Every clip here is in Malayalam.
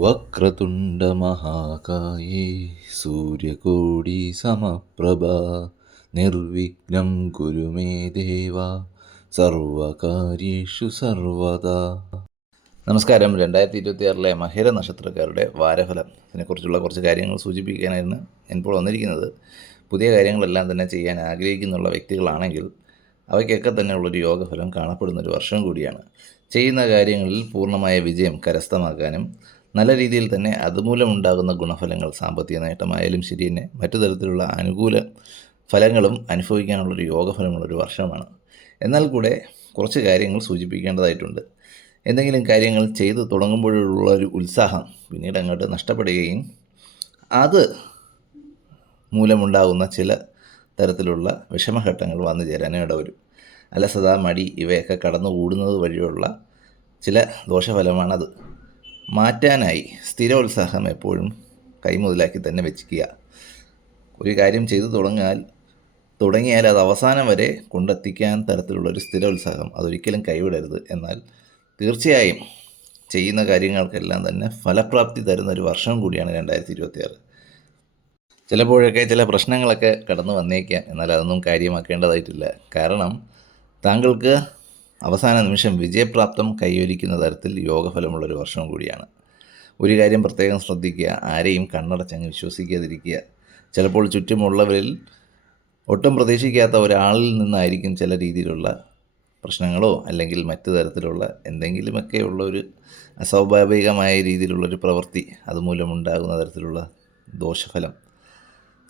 വക്രതുണ്ടമഹാകായേ സൂര്യകോടി സമപ്രഭ നിർവിഘ്നം കുരു മേ ദേവ സർവകാര്യേഷു സർവദാ. നമസ്കാരം. 2026 മഹിര നക്ഷത്രക്കാരുടെ വാരഫലം ഇതിനെക്കുറിച്ചുള്ള കുറച്ച് കാര്യങ്ങൾ സൂചിപ്പിക്കാനായിരുന്നു ഞാനിപ്പോൾ വന്നിരിക്കുന്നത്. പുതിയ കാര്യങ്ങളെല്ലാം തന്നെ ചെയ്യാൻ ആഗ്രഹിക്കുന്നുള്ള വ്യക്തികളാണെങ്കിൽ അവയ്ക്കൊക്കെ തന്നെ ഉള്ളൊരു യോഗഫലം കാണപ്പെടുന്നൊരു വർഷം കൂടിയാണ്. ചെയ്യുന്ന കാര്യങ്ങളിൽ പൂർണ്ണമായ വിജയം കരസ്ഥമാക്കാനും നല്ല രീതിയിൽ തന്നെ അതുമൂലമുണ്ടാകുന്ന ഗുണഫലങ്ങൾ, സാമ്പത്തിക നേട്ടമായാലും ശരി തന്നെ മറ്റു തരത്തിലുള്ള അനുകൂല ഫലങ്ങളും അനുഭവിക്കാനുള്ളൊരു യോഗഫലമുള്ളൊരു വർഷമാണ്. എന്നാൽ കൂടെ കുറച്ച് കാര്യങ്ങൾ സൂചിപ്പിക്കേണ്ടതായിട്ടുണ്ട്. എന്തെങ്കിലും കാര്യങ്ങൾ ചെയ്തു തുടങ്ങുമ്പോഴുള്ള ഒരു ഉത്സാഹം പിന്നീട് അങ്ങോട്ട് നഷ്ടപ്പെടുകയും അത് മൂലമുണ്ടാകുന്ന ചില തരത്തിലുള്ള വിഷമഘട്ടങ്ങൾ വന്നു ചേരാനും ഇടവരും. അലസത, മടി ഇവയൊക്കെ കടന്നുകൂടുന്നത് വഴിയുള്ള ചില ദോഷഫലമാണത്. മാറ്റാനായി സ്ഥിരോത്സാഹം എപ്പോഴും കൈമുതലാക്കി തന്നെ വെച്ചിക്കുക. ഒരു കാര്യം ചെയ്തു തുടങ്ങിയാൽ അത് അവസാനം വരെ കൊണ്ടെത്തിക്കാൻ തരത്തിലുള്ളൊരു സ്ഥിരോത്സാഹം അതൊരിക്കലും കൈവിടരുത്. എന്നാൽ തീർച്ചയായും ചെയ്യുന്ന കാര്യങ്ങൾക്കെല്ലാം തന്നെ ഫലപ്രാപ്തി തരുന്ന ഒരു വർഷം കൂടിയാണ് 2026. ചിലപ്പോഴൊക്കെ ചില പ്രശ്നങ്ങളൊക്കെ കടന്നു വന്നേക്കാം. എന്നാൽ അതൊന്നും കാര്യമാക്കേണ്ടതായിട്ടില്ല. കാരണം താങ്കൾക്ക് അവസാന നിമിഷം വിജയപ്രാപ്തം കൈവരിക്കുന്ന തരത്തിൽ യോഗഫലമുള്ളൊരു വർഷം കൂടിയാണ്. ഒരു കാര്യം പ്രത്യേകം ശ്രദ്ധിക്കുക, ആരെയും കണ്ണടച്ചങ്ങ് വിശ്വസിക്കാതിരിക്കുക. ചിലപ്പോൾ ചുറ്റുമുള്ളവരിൽ ഒട്ടും പ്രതീക്ഷിക്കാത്ത ഒരാളിൽ നിന്നായിരിക്കും ചില രീതിയിലുള്ള പ്രശ്നങ്ങളോ അല്ലെങ്കിൽ മറ്റു തരത്തിലുള്ള എന്തെങ്കിലുമൊക്കെയുള്ള ഒരു അസ്വാഭാവികമായ രീതിയിലുള്ളൊരു പ്രവൃത്തി അതുമൂലമുണ്ടാകുന്ന തരത്തിലുള്ള ദോഷഫലം,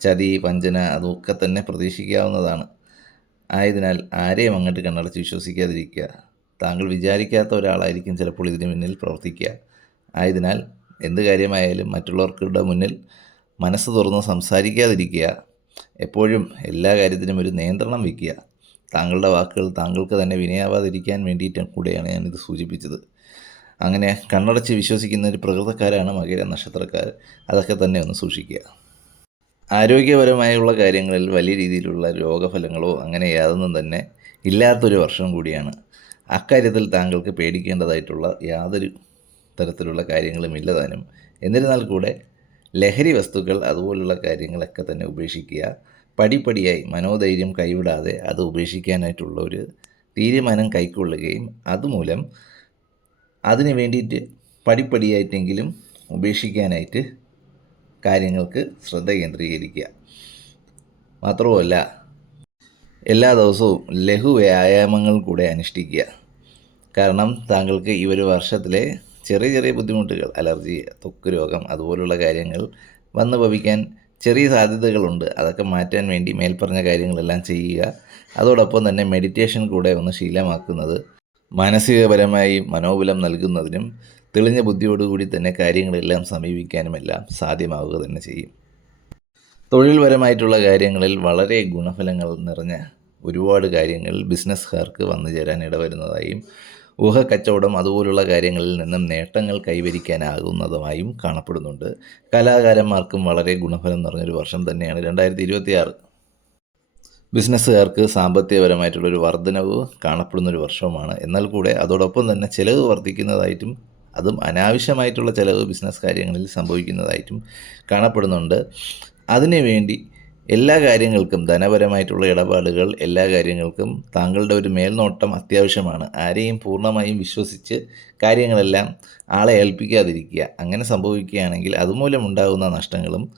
ചതി, വഞ്ചന അതൊക്കെ തന്നെ പ്രതീക്ഷിക്കാവുന്നതാണ്. ആയതിനാൽ ആരെയും അങ്ങോട്ട് കണ്ണടച്ച് വിശ്വസിക്കാതിരിക്കുക. താങ്കൾ വിചാരിക്കാത്ത ഒരാളായിരിക്കും ചിലപ്പോൾ ഇതിന് മുന്നിൽ പ്രവർത്തിക്കുക. ആയതിനാൽ എന്ത് കാര്യമായാലും മറ്റുള്ളവർക്കുടെ മുന്നിൽ മനസ്സ് തുറന്ന് സംസാരിക്കാതിരിക്കുക. എപ്പോഴും എല്ലാ കാര്യത്തിനും ഒരു നിയന്ത്രണം വയ്ക്കുക. താങ്കളുടെ വാക്കുകൾ താങ്കൾക്ക് തന്നെ വിനയാവാതിരിക്കാൻ വേണ്ടിയിട്ട് കൂടെയാണ് ഞാനിത് സൂചിപ്പിച്ചത്. അങ്ങനെ കണ്ണടച്ച് വിശ്വസിക്കുന്ന ഒരു പ്രകൃതക്കാരാണ് മകര നക്ഷത്രക്കാർ. അതൊക്കെ തന്നെ ഒന്ന് സൂക്ഷിക്കുക. ആരോഗ്യപരമായുള്ള കാര്യങ്ങളിൽ വലിയ രീതിയിലുള്ള രോഗഫലങ്ങളോ അങ്ങനെ യാതൊന്നും തന്നെ ഇല്ലാത്തൊരു വർഷം കൂടിയാണ്. അക്കാര്യത്തിൽ താങ്കൾക്ക് പേടിക്കേണ്ടതായിട്ടുള്ള യാതൊരു തരത്തിലുള്ള കാര്യങ്ങളും ഇല്ലതാനും. എന്നിരുന്നാൽ കൂടെ ലഹരി വസ്തുക്കൾ അതുപോലുള്ള കാര്യങ്ങളൊക്കെ തന്നെ ഉപേക്ഷിക്കുക. പടിപ്പടിയായി മനോധൈര്യം കൈവിടാതെ അത് ഉപേക്ഷിക്കാനായിട്ടുള്ള ഒരു തീരുമാനം കൈക്കൊള്ളുകയും അതുമൂലം അതിന് വേണ്ടിയിട്ട് പടിപ്പടിയായിട്ടെങ്കിലും ഉപേക്ഷിക്കാനായിട്ട് കാര്യങ്ങൾക്ക് ശ്രദ്ധ കേന്ദ്രീകരിക്കുക. മാത്രവുമല്ല എല്ലാ ദിവസവും ലഘു വ്യായാമങ്ങൾ കൂടെ അനുഷ്ഠിക്കുക. കാരണം താങ്കൾക്ക് ഈ ഒരു വർഷത്തിലെ ചെറിയ ചെറിയ ബുദ്ധിമുട്ടുകൾ, അലർജി, ത്വക്ക് രോഗം അതുപോലുള്ള കാര്യങ്ങൾ വന്നു ഭവിക്കാൻ ചെറിയ സാധ്യതകളുണ്ട്. അതൊക്കെ മാറ്റാൻ വേണ്ടി മേൽപ്പറഞ്ഞ കാര്യങ്ങളെല്ലാം ചെയ്യുക. അതോടൊപ്പം തന്നെ മെഡിറ്റേഷൻ കൂടെ ഒന്ന് ശീലമാക്കുന്നത് മാനസികപരമായി മനോബലം നൽകുന്നതിനും തെളിഞ്ഞ ബുദ്ധിയോടുകൂടി തന്നെ കാര്യങ്ങളെല്ലാം സമീപിക്കാനുമെല്ലാം സാധ്യമാവുക തന്നെ ചെയ്യും. തൊഴിൽപരമായിട്ടുള്ള കാര്യങ്ങളിൽ വളരെ ഗുണഫലങ്ങൾ നിറഞ്ഞ ഒരുപാട് കാര്യങ്ങൾ ബിസിനസ്സുകാർക്ക് വന്നു ചേരാൻ ഇടവരുന്നതായും ഊഹക്കച്ചവടം അതുപോലുള്ള കാര്യങ്ങളിൽ നിന്നും നേട്ടങ്ങൾ കൈവരിക്കാനാകുന്നതുമായും കാണപ്പെടുന്നുണ്ട്. കലാകാരന്മാർക്കും വളരെ ഗുണഫലം നിറഞ്ഞൊരു വർഷം തന്നെയാണ് 2026. ബിസിനസ്സുകാർക്ക് സാമ്പത്തികപരമായിട്ടുള്ളൊരു വർധനവ് കാണപ്പെടുന്നൊരു വർഷവുമാണ്. എന്നാൽ കൂടെ അതോടൊപ്പം തന്നെ ചിലവ് വർദ്ധിക്കുന്നതായിട്ടും അതും അനാവശ്യമായിട്ടുള്ള ചിലവ് ബിസിനസ് കാര്യങ്ങളിൽ സംഭവിക്കുന്നതായിട്ടും കാണപ്പെടുന്നുണ്ട്. അതിനുവേണ്ടി എല്ലാ കാര്യങ്ങൾക്കും ധനപരമായിട്ടുള്ള ഇടപാടുകൾ എല്ലാ കാര്യങ്ങൾക്കും താങ്കളുടെ ഒരു മേൽനോട്ടം അത്യാവശ്യമാണ്. ആരെയും പൂർണ്ണമായും വിശ്വസിച്ച് കാര്യങ്ങളെല്ലാം ആളെ ഏൽപ്പിക്കാതിരിക്കുക. അങ്ങനെ സംഭവിക്കുകയാണെങ്കിൽ അതുമൂലം ഉണ്ടാകുന്ന നഷ്ടങ്ങളും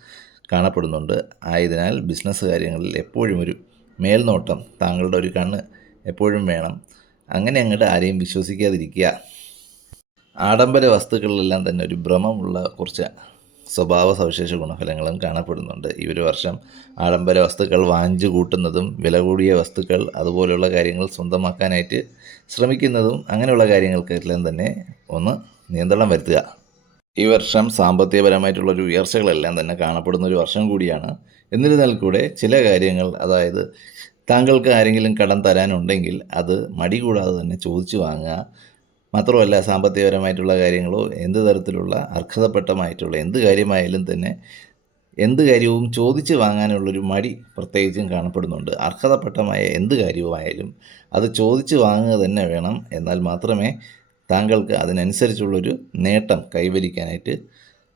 കാണപ്പെടുന്നുണ്ട്. ആയതിനാൽ ബിസിനസ് കാര്യങ്ങളിൽ എപ്പോഴും ഒരു മേൽനോട്ടം, താങ്കളുടെ ഒരു കണ്ണ് എപ്പോഴും വേണം. അങ്ങനെ അങ്ങോട്ട് ആരെയും വിശ്വസിക്കാതിരിക്കുക. ആഡംബര വസ്തുക്കളിലെല്ലാം തന്നെ ഒരു ഭ്രമമുള്ള കുറച്ച് സ്വഭാവ സവിശേഷ ഗുണഫലങ്ങളും കാണപ്പെടുന്നുണ്ട്. ഈ ഒരു വർഷം ആഡംബര വസ്തുക്കൾ വാഞ്ചു കൂട്ടുന്നതും വില കൂടിയ വസ്തുക്കൾ അതുപോലെയുള്ള കാര്യങ്ങൾ സ്വന്തമാക്കാനായിട്ട് ശ്രമിക്കുന്നതും അങ്ങനെയുള്ള കാര്യങ്ങൾക്കെല്ലാം തന്നെ ഒന്ന് നിയന്ത്രണം വരുത്തുക. ഈ വർഷം സാമ്പത്തികപരമായിട്ടുള്ളൊരു ഉയർച്ചകളെല്ലാം തന്നെ കാണപ്പെടുന്ന ഒരു വർഷം കൂടിയാണ്. എന്നിരുന്നാൽ കൂടെ ചില കാര്യങ്ങൾ, അതായത് താങ്കൾക്ക് ആരെങ്കിലും കടം തരാനുണ്ടെങ്കിൽ അത് മടി കൂടാതെ തന്നെ ചോദിച്ചു വാങ്ങുക. മാത്രമല്ല സാമ്പത്തികപരമായിട്ടുള്ള കാര്യങ്ങളോ എന്ത് തരത്തിലുള്ള അർഹതപ്പെട്ടമായിട്ടുള്ള എന്ത് കാര്യമായാലും തന്നെ എന്ത് കാര്യവും ചോദിച്ച് വാങ്ങാനുള്ളൊരു മടി പ്രത്യേകിച്ചും കാണപ്പെടുന്നുണ്ട്. അർഹതപ്പെട്ടമായ എന്ത് കാര്യവുമായാലും അത് ചോദിച്ച് വാങ്ങുക തന്നെ വേണം. എന്നാൽ മാത്രമേ താങ്കൾക്ക് അതിനനുസരിച്ചുള്ളൊരു നേട്ടം കൈവരിക്കാനായിട്ട്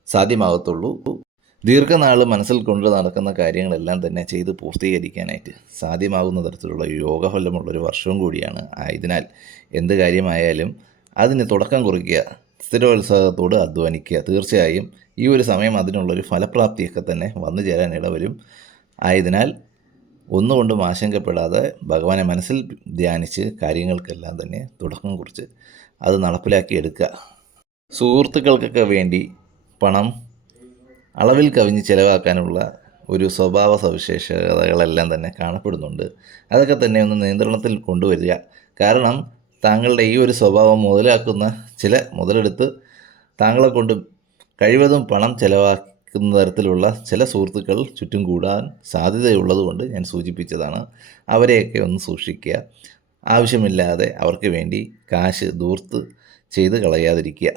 സാധ്യമാകത്തുള്ളൂ. ദീർഘനാൾ മനസ്സിൽ കൊണ്ട് നടക്കുന്ന കാര്യങ്ങളെല്ലാം തന്നെ ചെയ്ത് പൂർത്തീകരിക്കാനായിട്ട് സാധ്യമാകുന്ന തരത്തിലുള്ള യോഗഫലമുള്ളൊരു വർഷവും കൂടിയാണ്. ആയതിനാൽ എന്ത് കാര്യമായാലും അതിന് തുടക്കം കുറിക്കുക, സ്ഥിരോത്സാഹത്തോട് അധ്വാനിക്കുക. തീർച്ചയായും ഈ ഒരു സമയം അതിനുള്ളൊരു ഫലപ്രാപ്തിയൊക്കെ തന്നെ വന്നു ചേരാൻ ഇടവരും. ആയതിനാൽ ഒന്നുകൊണ്ടും ആശങ്കപ്പെടാതെ ഭഗവാനെ മനസ്സിൽ ധ്യാനിച്ച് കാര്യങ്ങൾക്കെല്ലാം തന്നെ തുടക്കം കുറിച്ച് അത് നടപ്പിലാക്കിയെടുക്കുക. സുഹൃത്തുക്കൾക്കൊക്കെ വേണ്ടി പണം അളവിൽ കവിഞ്ഞ് ചിലവാക്കാനുള്ള ഒരു സ്വഭാവ സവിശേഷതകളെല്ലാം തന്നെ കാണപ്പെടുന്നുണ്ട്. അതൊക്കെ തന്നെ ഒന്ന് നിയന്ത്രണത്തിൽ കൊണ്ടുവരിക. കാരണം താങ്കളുടെ ഈ ഒരു സ്വഭാവം മുതലെടുത്ത് താങ്കളെ കൊണ്ട് കഴിവതും പണം ചിലവാക്കുന്ന തരത്തിലുള്ള ചില സുഹൃത്തുക്കൾ ചുറ്റും കൂടാൻ സാധ്യതയുള്ളതുകൊണ്ട് ഞാൻ സൂചിപ്പിച്ചതാണ്. അവരെയൊക്കെ ഒന്ന് സൂക്ഷിക്കുക. ആവശ്യമില്ലാതെ അവർക്ക് വേണ്ടി കാശ് ധൂർത്ത് ചെയ്ത് കളയാതിരിക്കുക.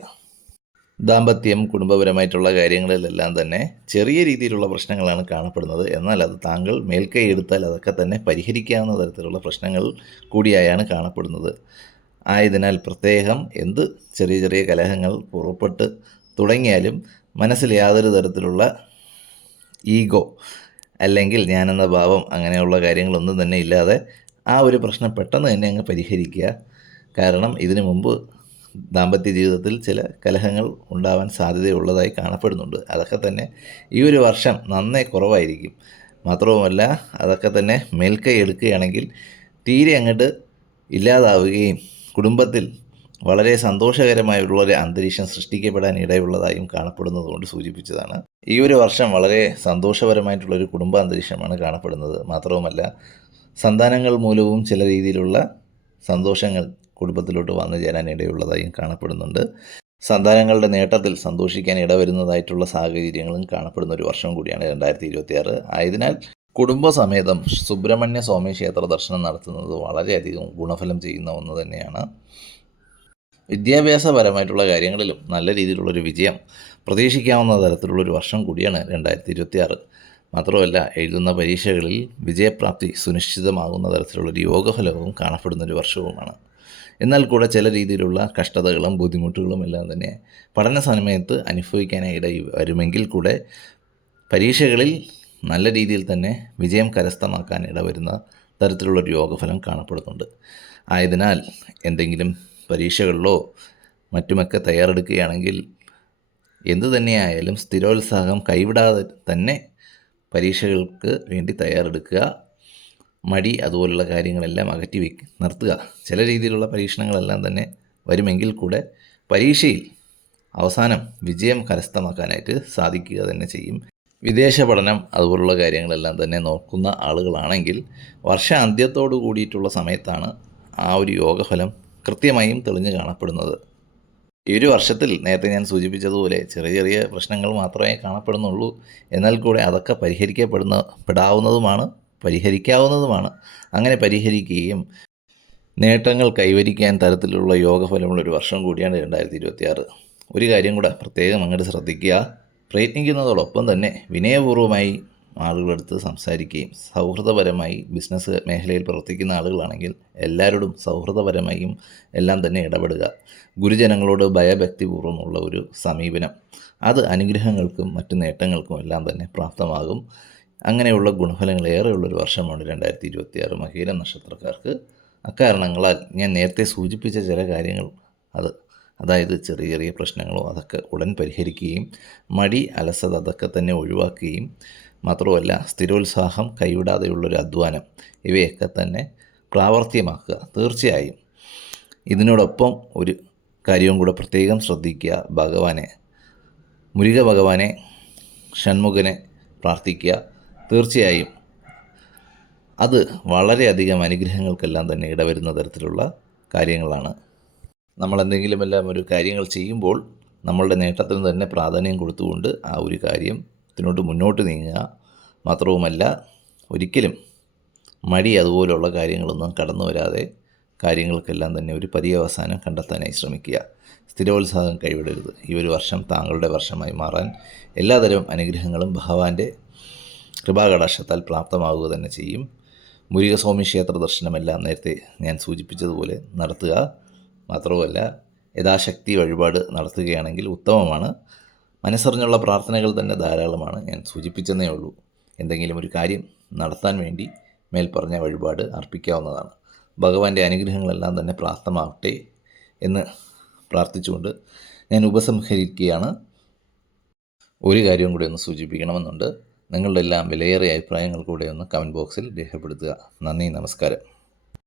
ദാമ്പത്യം, കുടുംബപരമായിട്ടുള്ള കാര്യങ്ങളിലെല്ലാം തന്നെ ചെറിയ രീതിയിലുള്ള പ്രശ്നങ്ങളാണ് കാണപ്പെടുന്നത്. എന്നാൽ അത് താങ്കൾ മേൽക്കൈ എടുത്താൽ അതൊക്കെ തന്നെ പരിഹരിക്കാവുന്ന തരത്തിലുള്ള പ്രശ്നങ്ങൾ കൂടിയായാണ് കാണപ്പെടുന്നത്. ആയതിനാൽ പ്രത്യേകം എന്ത് ചെറിയ ചെറിയ കലഹങ്ങൾ പുറപ്പെട്ട് തുടങ്ങിയാലും മനസ്സിൽ യാതൊരു തരത്തിലുള്ള ഈഗോ അല്ലെങ്കിൽ ഞാനെന്ന ഭാവം അങ്ങനെയുള്ള കാര്യങ്ങളൊന്നും തന്നെ ഇല്ലാതെ ആ ഒരു പ്രശ്നം പെട്ടെന്ന് തന്നെ അങ്ങ് പരിഹരിക്കുക. കാരണം ഇതിനു മുമ്പ് ദാമ്പത്യ ജീവിതത്തിൽ ചില കലഹങ്ങൾ ഉണ്ടാവാൻ സാധ്യതയുള്ളതായി കാണപ്പെടുന്നുണ്ട്. അതൊക്കെ തന്നെ ഈ ഒരു വർഷം നന്നേ കുറവായിരിക്കും. മാത്രവുമല്ല അതൊക്കെ തന്നെ മേൽക്കൈ എടുക്കുകയാണെങ്കിൽ തീരെ അങ്ങോട്ട് ഇല്ലാതാവുകയും കുടുംബത്തിൽ വളരെ സന്തോഷകരമായുള്ളൊരു അന്തരീക്ഷം സൃഷ്ടിക്കപ്പെടാൻ ഇടയുള്ളതായും കാണപ്പെടുന്നതുകൊണ്ട് സൂചിപ്പിച്ചതാണ്. ഈ ഒരു വർഷം വളരെ സന്തോഷപരമായിട്ടുള്ളൊരു കുടുംബ അന്തരീക്ഷമാണ് കാണപ്പെടുന്നത്. മാത്രവുമല്ല സന്താനങ്ങൾ മൂലവും ചില രീതിയിലുള്ള സന്തോഷങ്ങൾ കുടുംബത്തിലോട്ട് വന്നു ചേരാൻ ഇടയുള്ളതായും കാണപ്പെടുന്നുണ്ട്. സന്താനങ്ങളുടെ നേട്ടത്തിൽ സന്തോഷിക്കാൻ ഇടവരുന്നതായിട്ടുള്ള സാഹചര്യങ്ങളും കാണപ്പെടുന്ന ഒരു വർഷം കൂടിയാണ് 2026. ആയതിനാൽ കുടുംബസമേതം സുബ്രഹ്മണ്യ സ്വാമി ക്ഷേത്ര ദർശനം നടത്തുന്നത് വളരെയധികം ഗുണഫലം ചെയ്യുന്ന ഒന്ന് തന്നെയാണ്. വിദ്യാഭ്യാസപരമായിട്ടുള്ള കാര്യങ്ങളിലും നല്ല രീതിയിലുള്ളൊരു വിജയം പ്രതീക്ഷിക്കാവുന്ന തരത്തിലുള്ളൊരു വർഷം കൂടിയാണ് 2026. മാത്രമല്ല എഴുതുന്ന പരീക്ഷകളിൽ വിജയപ്രാപ്തി സുനിശ്ചിതമാകുന്ന തരത്തിലുള്ളൊരു യോഗഫലവും കാണപ്പെടുന്നൊരു വർഷവുമാണ്. എന്നാൽ കൂടെ ചില രീതിയിലുള്ള കഷ്ടതകളും ബുദ്ധിമുട്ടുകളും എല്ലാം തന്നെ പഠന സമയത്ത് അനുഭവിക്കാനായി വരുമെങ്കിൽ കൂടെ പരീക്ഷകളിൽ നല്ല രീതിയിൽ തന്നെ വിജയം കരസ്ഥമാക്കാൻ ഇടവരുന്ന തരത്തിലുള്ളൊരു യോഗഫലം കാണപ്പെടുന്നുണ്ട്. ആയതിനാൽ എന്തെങ്കിലും പരീക്ഷകളിലോ മറ്റുമൊക്കെ തയ്യാറെടുക്കുകയാണെങ്കിൽ എന്തു തന്നെയായാലും സ്ഥിരോത്സാഹം കൈവിടാതെ തന്നെ പരീക്ഷകൾക്ക് വേണ്ടി തയ്യാറെടുക്കുക. മടി അതുപോലുള്ള കാര്യങ്ങളെല്ലാം നിർത്തുക. ചില രീതിയിലുള്ള പരീക്ഷണങ്ങളെല്ലാം തന്നെ വരുമെങ്കിൽ കൂടെ പരീക്ഷയിൽ അവസാനം വിജയം കരസ്ഥമാക്കാനായിട്ട് സാധിക്കുക തന്നെ ചെയ്യും. വിദേശ പഠനം അതുപോലുള്ള കാര്യങ്ങളെല്ലാം തന്നെ നോക്കുന്ന ആളുകളാണെങ്കിൽ വർഷാന്ത്യത്തോടു കൂടിയിട്ടുള്ള സമയത്താണ് ആ ഒരു യോഗഫലം കൃത്യമായും തെളിഞ്ഞു കാണപ്പെടുന്നത്. ഈ ഒരു വർഷത്തിൽ നേരത്തെ ഞാൻ സൂചിപ്പിച്ചതുപോലെ ചെറിയ ചെറിയ പ്രശ്നങ്ങൾ മാത്രമേ കാണപ്പെടുന്നുള്ളൂ. എന്നാൽ കൂടെ അതൊക്കെ പരിഹരിക്കാവുന്നതുമാണ്. അങ്ങനെ പരിഹരിക്കുകയും നേട്ടങ്ങൾ കൈവരിക്കാൻ തരത്തിലുള്ള യോഗഫലമുള്ളൊരു വർഷം കൂടിയാണ് 2026. ഒരു കാര്യം കൂടെ പ്രത്യേകം അങ്ങോട്ട് ശ്രദ്ധിക്കുക. പ്രയത്നിക്കുന്നതോടൊപ്പം തന്നെ വിനയപൂർവ്വമായി ആളുകളെടുത്ത് സംസാരിക്കുകയും സൗഹൃദപരമായി ബിസിനസ് മേഖലയിൽ പ്രവർത്തിക്കുന്ന ആളുകളാണെങ്കിൽ എല്ലാവരോടും സൗഹൃദപരമായും എല്ലാം തന്നെ ഇടപെടുക. ഗുരുജനങ്ങളോട് ഭയഭക്തിപൂർവ്വമുള്ള ഒരു സമീപനം അത് അനുഗ്രഹങ്ങൾക്കും മറ്റു നേട്ടങ്ങൾക്കും എല്ലാം തന്നെ പ്രാപ്തമാകും. അങ്ങനെയുള്ള ഗുണഫലങ്ങൾ ഏറെയുള്ളൊരു വർഷമാണ് 2026 മകീരം നക്ഷത്രക്കാർക്ക്. അക്കാരണങ്ങളാൽ ഞാൻ നേരത്തെ സൂചിപ്പിച്ച ചില കാര്യങ്ങൾ അതായത് ചെറിയ ചെറിയ പ്രശ്നങ്ങളോ അതൊക്കെ ഉടൻ പരിഹരിക്കുകയും മടി, അലസത അതൊക്കെ തന്നെ ഒഴിവാക്കുകയും മാത്രമല്ല സ്ഥിരോത്സാഹം കൈവിടാതെയുള്ളൊരു അധ്വാനം ഇവയൊക്കെ തന്നെ പ്രാവർത്തികമാക്കുക. തീർച്ചയായും ഇതിനോടൊപ്പം ഒരു കാര്യവും കൂടെ പ്രത്യേകം ശ്രദ്ധിക്കുക. മുരുക ഭഗവാനെ, ഷൺമുഖനെ പ്രാർത്ഥിക്കുക. തീർച്ചയായും അത് വളരെയധികം അനുഗ്രഹങ്ങൾക്കെല്ലാം തന്നെ ഇടവരുന്ന തരത്തിലുള്ള കാര്യങ്ങളാണ്. നമ്മളെന്തെങ്കിലുമെല്ലാം ഒരു കാര്യങ്ങൾ ചെയ്യുമ്പോൾ നമ്മളുടെ നേട്ടത്തിന് തന്നെ പ്രാധാന്യം കൊടുത്തുകൊണ്ട് ആ ഒരു കാര്യത്തിനോട്ട് മുന്നോട്ട് നീങ്ങുക. മാത്രവുമല്ല ഒരിക്കലും മടി അതുപോലുള്ള കാര്യങ്ങളൊന്നും കടന്നു വരാതെ കാര്യങ്ങൾക്കെല്ലാം തന്നെ ഒരു പര്യവസാനം കണ്ടെത്താനായി ശ്രമിക്കുക. സ്ഥിരോത്സാഹം കൈവിടരുത്. ഈ ഒരു വർഷം താങ്കളുടെ വർഷമായി മാറാൻ എല്ലാതരം അനുഗ്രഹങ്ങളും ഭഗവാന്റെ കൃപാകടാക്ഷത്താൽ പ്രാപ്തമാവുക തന്നെ ചെയ്യും. മുരുകസ്വാമി ക്ഷേത്ര ദർശനമെല്ലാം നേരത്തെ ഞാൻ സൂചിപ്പിച്ചതുപോലെ നടത്തുക. മാത്രവുമല്ല യഥാശക്തി വഴിപാട് നടത്തുകയാണെങ്കിൽ ഉത്തമമാണ്. മനസ്സറിഞ്ഞുള്ള പ്രാർത്ഥനകൾ തന്നെ ധാരാളമാണ്. ഞാൻ സൂചിപ്പിച്ചെന്നേ ഉള്ളൂ. എന്തെങ്കിലും ഒരു കാര്യം നടത്താൻ വേണ്ടി മേൽപ്പറഞ്ഞ വഴിപാട് അർപ്പിക്കാവുന്നതാണ്. ഭഗവാന്റെ അനുഗ്രഹങ്ങളെല്ലാം തന്നെ പ്രാപ്തമാവട്ടെ എന്ന് പ്രാർത്ഥിച്ചുകൊണ്ട് ഞാൻ ഉപസംഹരിക്കുകയാണ്. ഒരു കാര്യം കൂടി ഒന്ന് സൂചിപ്പിക്കണമെന്നുണ്ട്. നിങ്ങളുടെ എല്ലാം വിലയേറിയ അഭിപ്രായങ്ങൾ കൂടെ ഒന്ന് കമൻറ്റ് ബോക്സിൽ രേഖപ്പെടുത്തുക. നന്ദി, നമസ്കാരം.